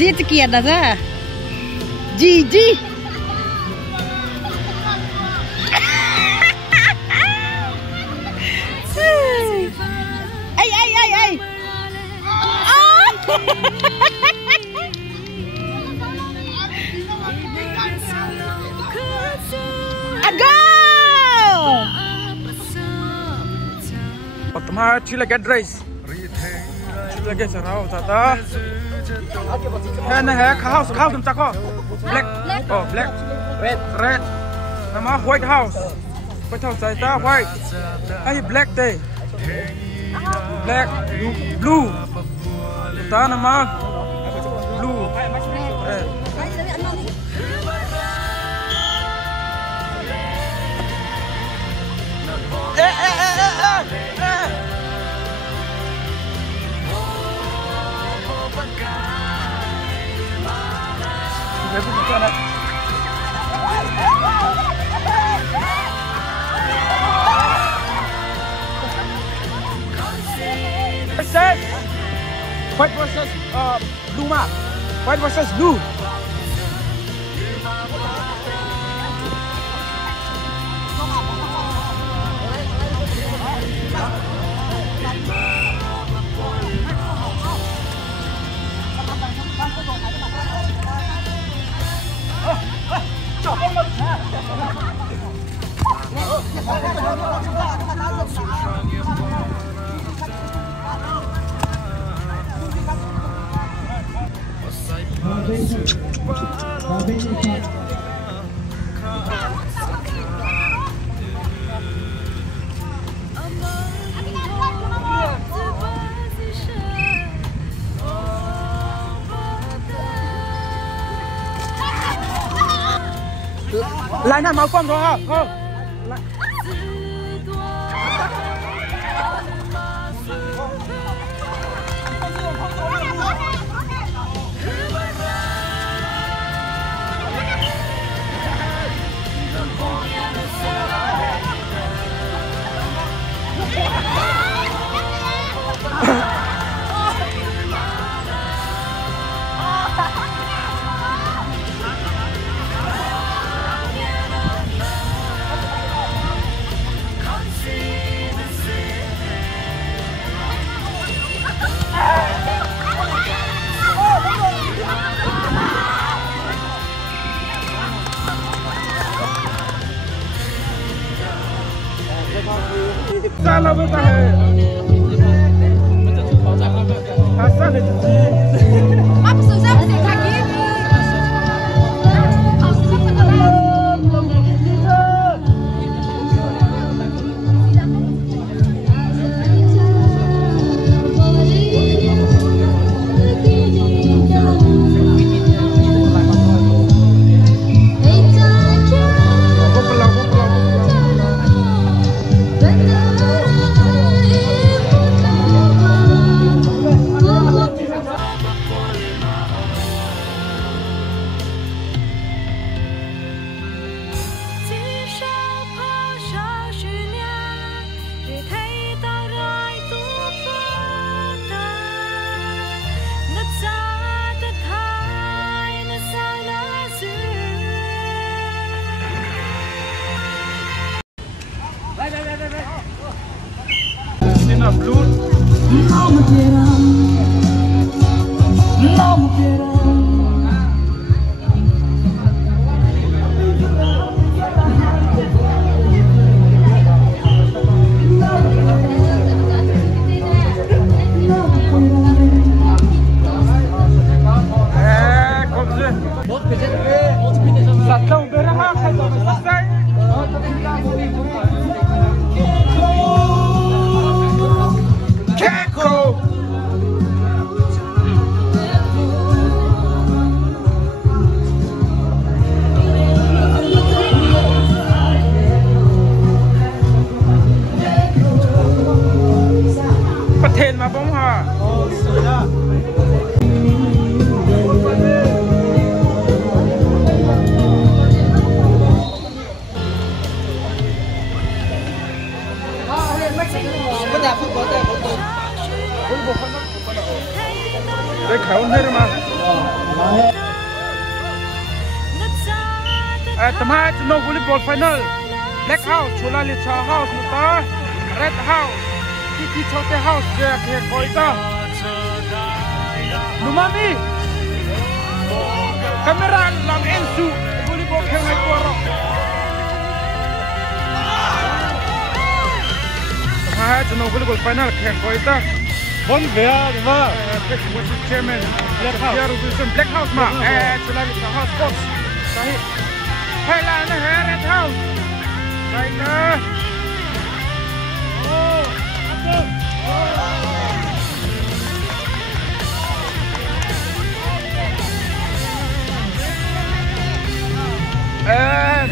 giết kia đã ra gì ai go Tomorrow chila get race. Chila get sarau tata. Hai house tum tako. Black. Oh black. Red. Nama white house. White house tata white. Hai black day. Black blue. Ta nama blue. Red. White versus blue map. White versus blue. Lại nằm máu con rồi hả? Không. Salah betul. Hasan itu sih. Apa susah sih kaki? Blue. Mà bóng hả? Sửa đó. Đấy khảo hơn hết mà. Tonight, no volleyball final. Black House, Chola Licha House, Muta. Red House, Titi Chote House, there, Koita. Lumami. Kamera lang ensu. Volleyball kemai kuarok. Tonight, no volleyball final. Koita. Bon wer war? Chairman. Black House, ma. Chola Licha House, coach. Sahih. Hay là nó hết Red House. Right there.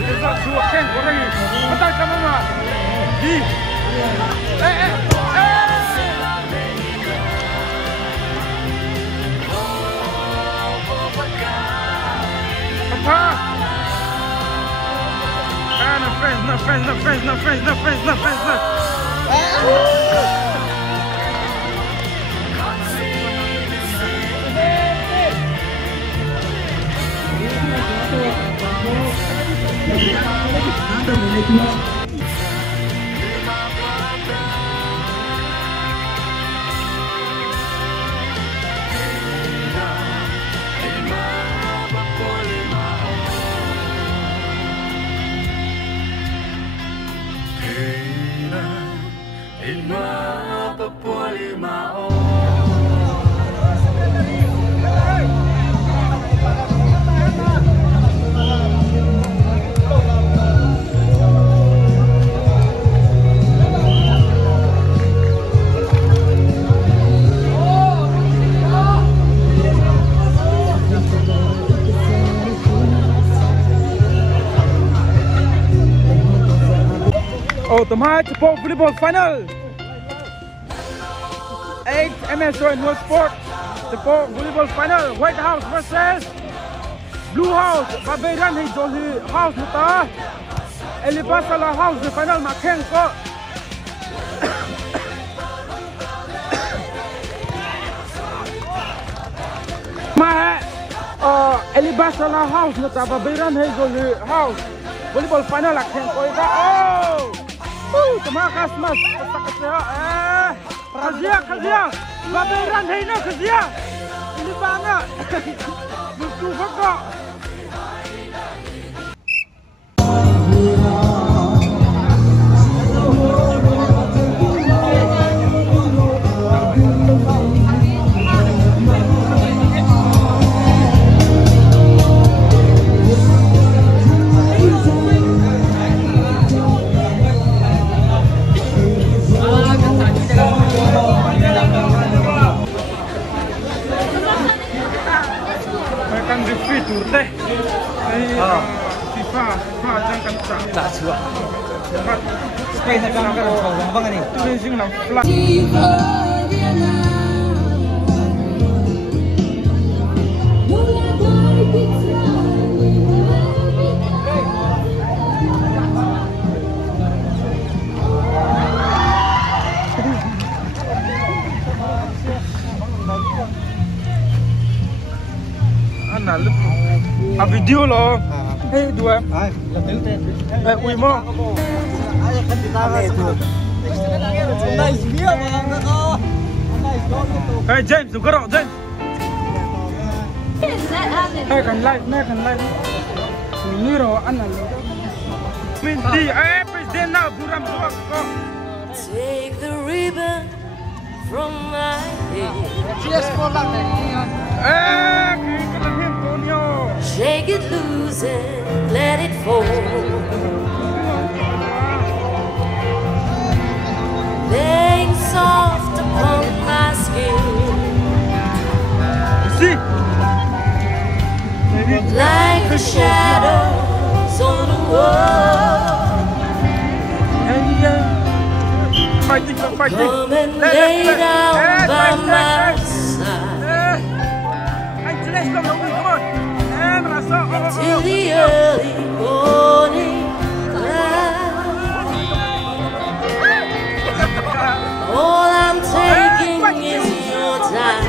It's not too okay. What are you? What are you coming on? Hey. Papa. No friends. Oh, tonight, the volleyball final. 8 MSO in World Sport. The volleyball final. White House versus Blue House. Barbarian House. Muta. Elibasala House. The final making ko. Ma Elibasala House. Muta. Barbarian House. Volleyball final making ko. Oh. Tumakas mas Kazia Baberan Hena Kazia ini banget lucu banget FIFA jangan tak suka. Spain nak kan bang ni. Tu sing nak flat. Ana lupa. A video lo. Hey dua. Ui mo. Hey James, tu kerok James. Hey kan live. Ini ro anak. Pinti, presiden nak buram suak kok. Take the ribbon from my head. Cheers for luck. Shake it loose and let it fall. Laying soft upon my skin. See? Like the shadows on the wall. Fighting. Come and lay down by my side. Till the early morning light. All I'm taking is your time.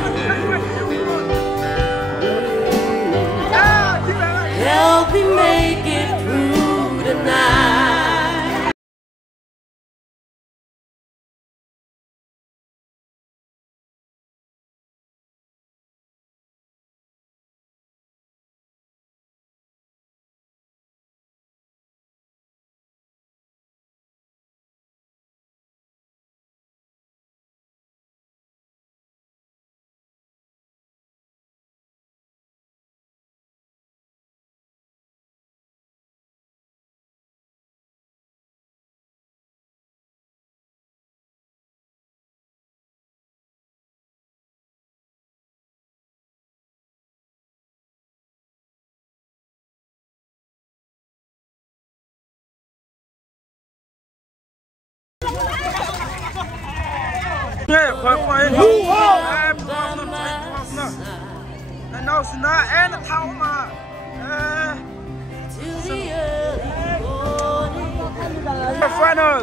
Yeah, quite. No, it's not. And the towel, man. Final.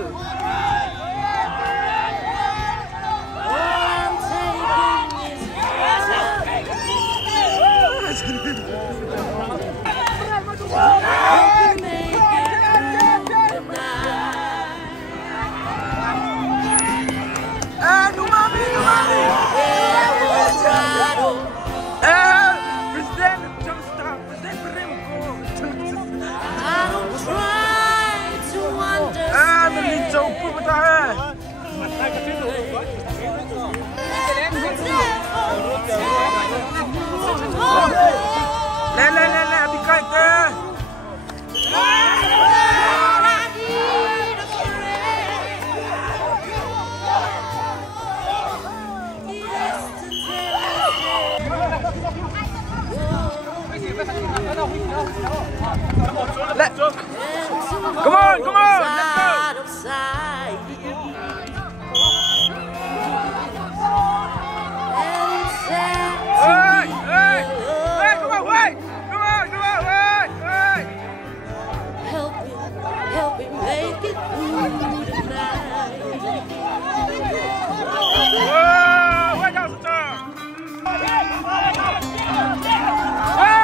Lẹ bị cay tê. Come on, let's go. Help me make it through the night. Whoa, wait, that was a turn. Hey!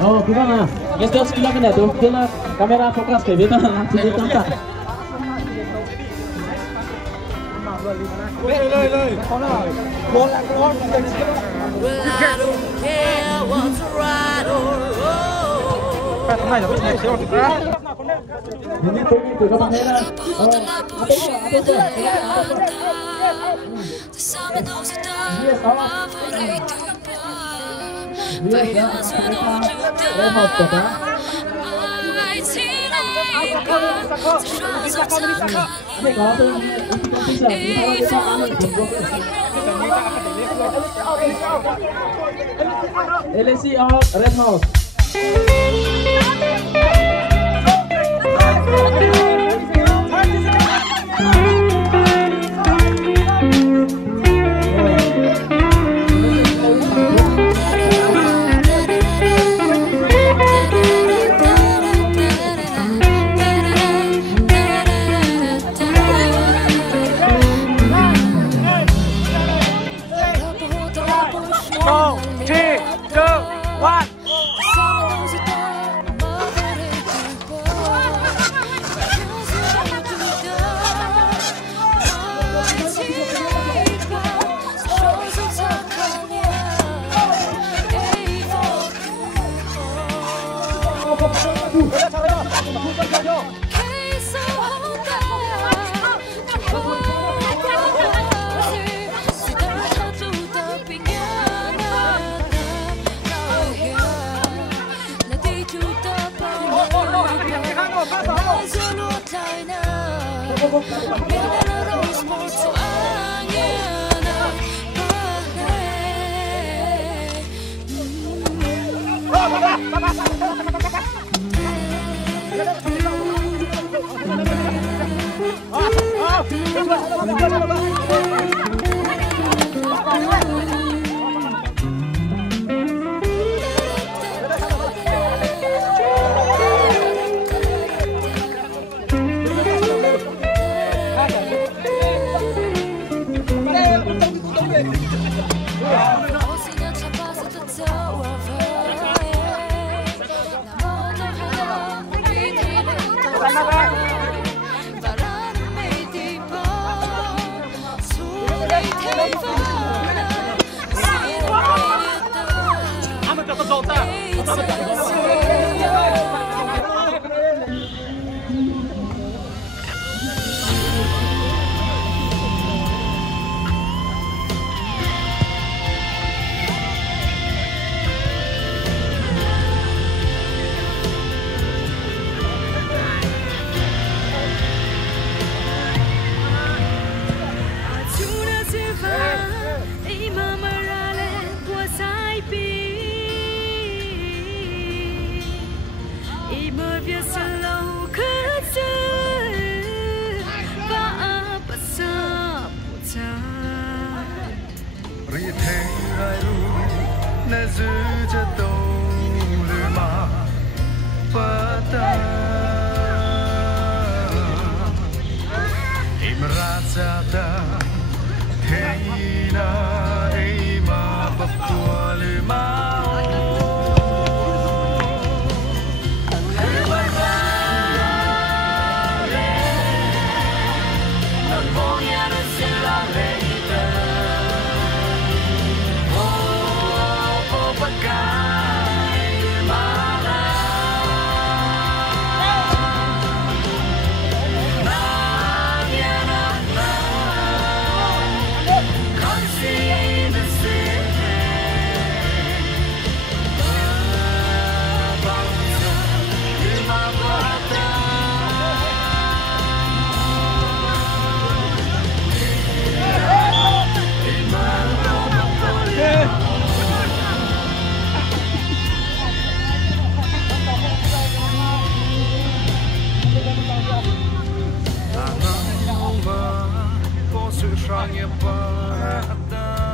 Oh, gimana? Geser sebelah kena tuh, bila kamera fokus ke beta langsung ditangkap. Lei. Well, I don't care what's right or wrong. Ini tuh kamera. LSC of Red House.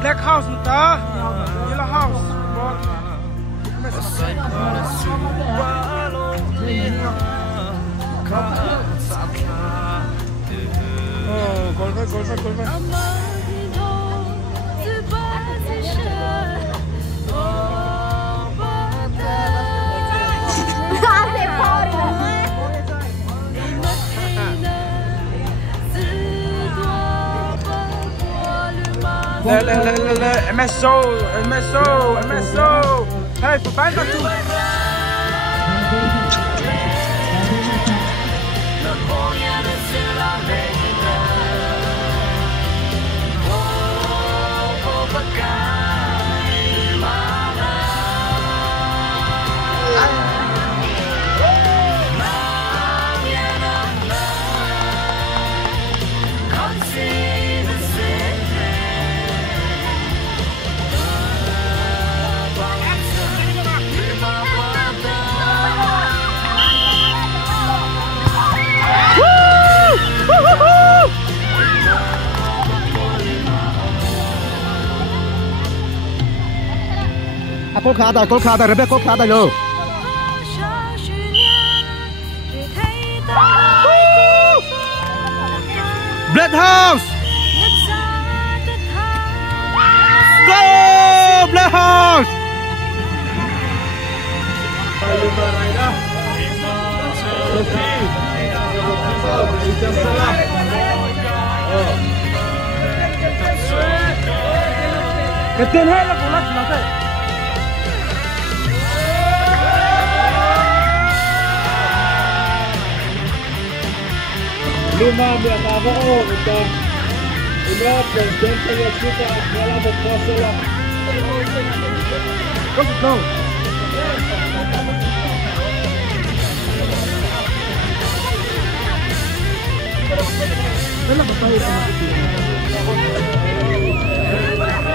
Black house ta, yellow house. Oh, golfer. لا MSO هاي vorbei naartoe. Col khá rồi bé col khá rồi. Black House. Go Black House. Cái tên hết là của nó đây. Lima Bravo kita ini presidente ya kita dalam berkuasa. Go.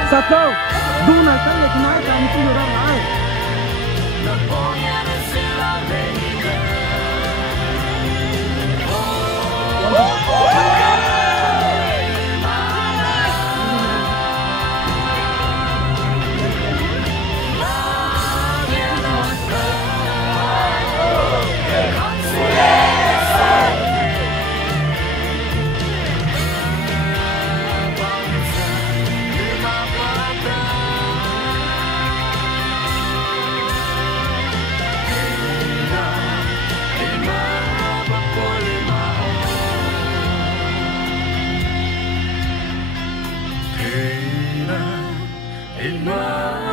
Satu, dua kali kena kan itu orang lain. Ilma